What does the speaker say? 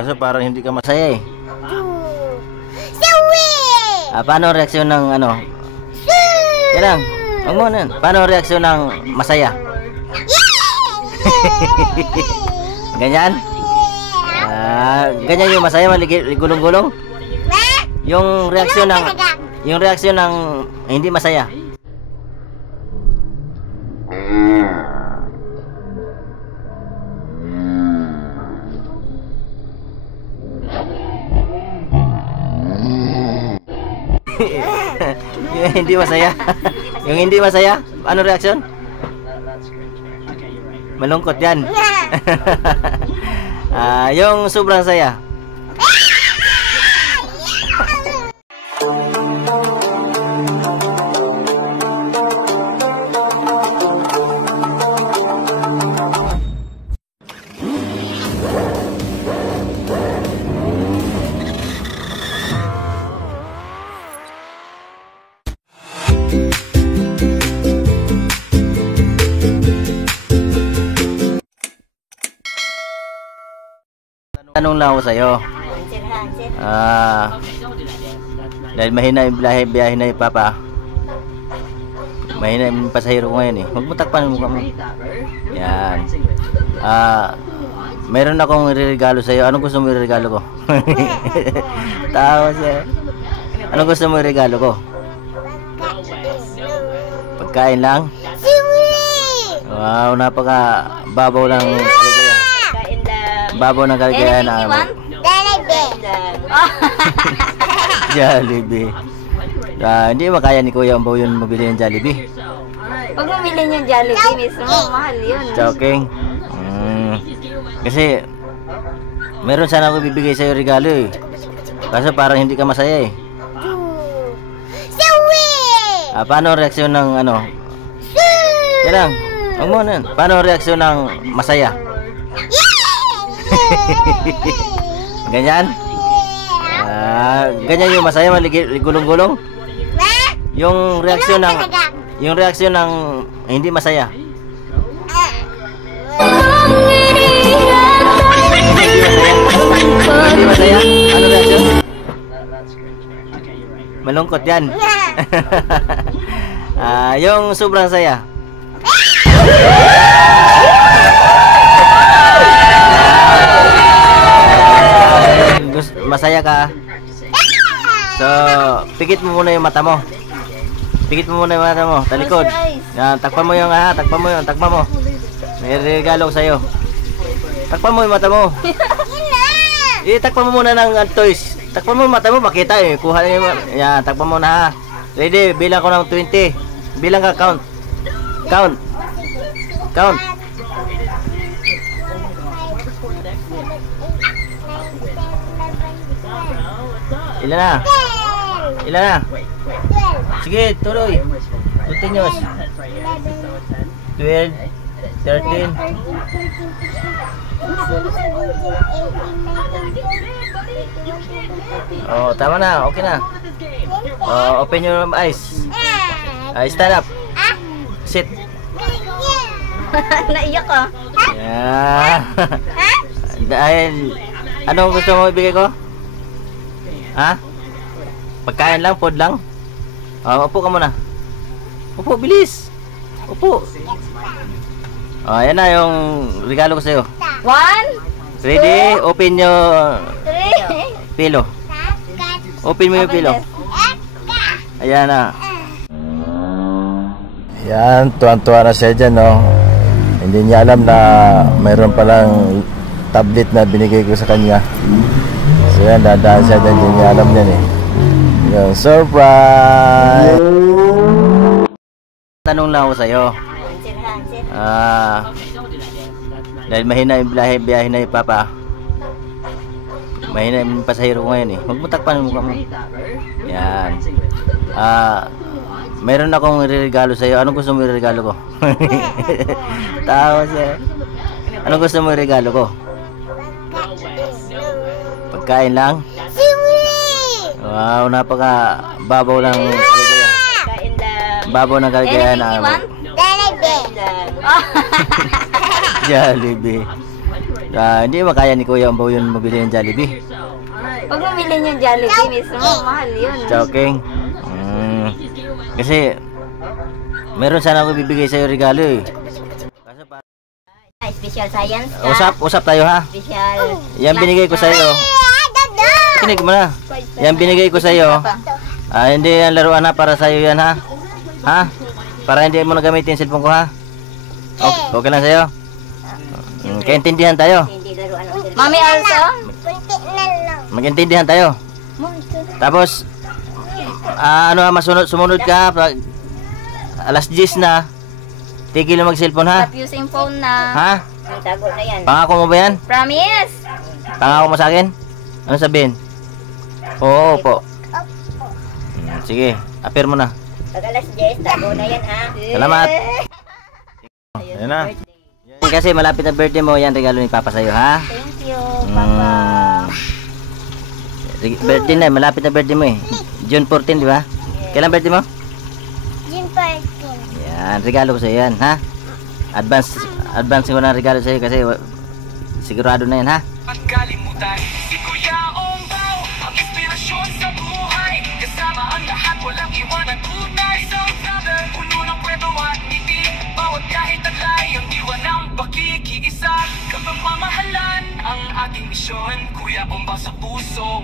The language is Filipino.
Kaso parang hindi ka masaya eh. Sawi! Paano reaksyon ng ano? Yan lang. Huwag mo na. Paano reaksyon ng masaya? Ganyan? Ganyan yung masaya, gulong-gulong? Yung reaksyon ng hindi masaya. Yung hindi masaya. Yung hindi masaya, ano reaksyon? Malungkot yan. Yung sobrang saya. Tanong lang ako sa'yo. Dahil mahina yung biyahe na yung papa. Mahina yung pasahero ko ngayon eh. Huwag mo takpan yung mukha mo. Yan. Meron akong regalo sa'yo. Anong gusto mo yung regalo ko? Tawa siya. Anong gusto mo yung regalo ko? Pagkain lang? Wow, napaka babaw lang. Babaw ng kaligayahan na Jollibee. Hindi makaya ni Kuya Ambaw yun mabili ng Jollibee. Pag mabili yung Jollibee mismo, mahal yun. Joking. Kasi meron sana ako bibigay sa'yo regalo eh. Kaso parang hindi ka masaya eh. Paano reaksyon ng ano? Yan lang. Huwag mo na. Paano reaksyon ng masaya? Ganyan? Ganyan yung masaya, gulong-gulong? Yung reaksyon ng hindi masaya. Hindi masaya? Ano reaksyon? Malungkot yan. Yung sobrang saya. Masaya ka. So, pikit mo muna yung mata mo. Pikit mo muna yung mata mo, talikod. Yan, takpan mo yung takpan mo. May regalo ko sa'yo. Takpan mo yung mata mo. Takpan mo muna ng toys. Takpan mo yung mata mo, makita eh. Kuha na yung yan, takpan mo na ha. Ready, bilang ko ng 20. Bilang ka, count. Count. Ilan na? Sige, tuloy. Continuous. 12, 13. Oh, tama na. Okay na. Open your eyes. Stand up. Sit. Naiyak ka. Yeah. Dahil, anong gusto mo ibigay ko? Ha? Pagkain lang, food lang? Upo ka muna. Upo, bilis. Upo. Ayan na yung regalo ko sa'yo. 1. Ready? Open your pillow. Open mo yung pillow. Ayan na. Yan, tuwan-tuwa na siya dyan, no? Hindi niya alam na mayroon palang tablet na binigay ko sa kanya. So yan, dadaan siya dyan, hindi niya alam yan eh. Yung surprise! Tanong lang ako sa'yo. Dahil mahina yung biyahe na yung papa. Mahina yung pasahero ko ngayon eh. Huwag mo takpan yung mukha mo. Yan. Meron akong regalo sa'yo. Anong gusto mo yung regalo ko? Tawa siya. Anong gusto mo yung regalo ko? Pagkain lang? Wow, napaka babaw lang kaligayahan. Babaw ng kaligayahan na Jollibee. Hindi makaya ni Kuya Ambaw yun mabili ng Jollibee. Pag bumili niyo yung Jollibee mismo, mahal yun. Joking. Kasi meron sana ako bibigay sa'yo regalo eh. Kaso Special science ka. Usap tayo ha. Special. Yan binigay ko sa'yo. Kinig mo na. Yan binigay ko sa'yo. Hindi yan laruan ha, para sa'yo yan ha. Ha? Para hindi mo nagamitin yung cellphone ko ha. Okay lang sa'yo? Kaintindihan tayo. Mami also? Mag-intindihan tayo. Tapos sumunod ka pag alas 10 na, tigil na mag-cellphone ha. Stop using phone na. Ha? Tago na yan. Pangako mo ba yan? Promise? Pangako mo sa akin? Ano sabihin? Oo po. Sige, appear mo na. Pag alas 10, tago na yan ha. Salamat. Ayan na. Kasi malapit na birthday mo, yan regalo ni Papa sa'yo ha. Thank you, Papa. Birthday na, malapit na birthday mo eh. June 14, di ba? Kailan birthday mo? June 14. Yan, regalo ko sa'yo yan, ha? Advance ko na regalo sa'yo kasi sigurado na yan, ha? Pagkalimutan, si Kuya Ambaw, ang inspirasyon sa buhay. Kasama ang lahat, walang iwanan tunay sa brother. Puno ng kwento at ngiti, bawat kahit taglay, ang iwan ng pakikiisa. Kapag mamahalan ang ating misyon, Kuya Ambaw sa puso.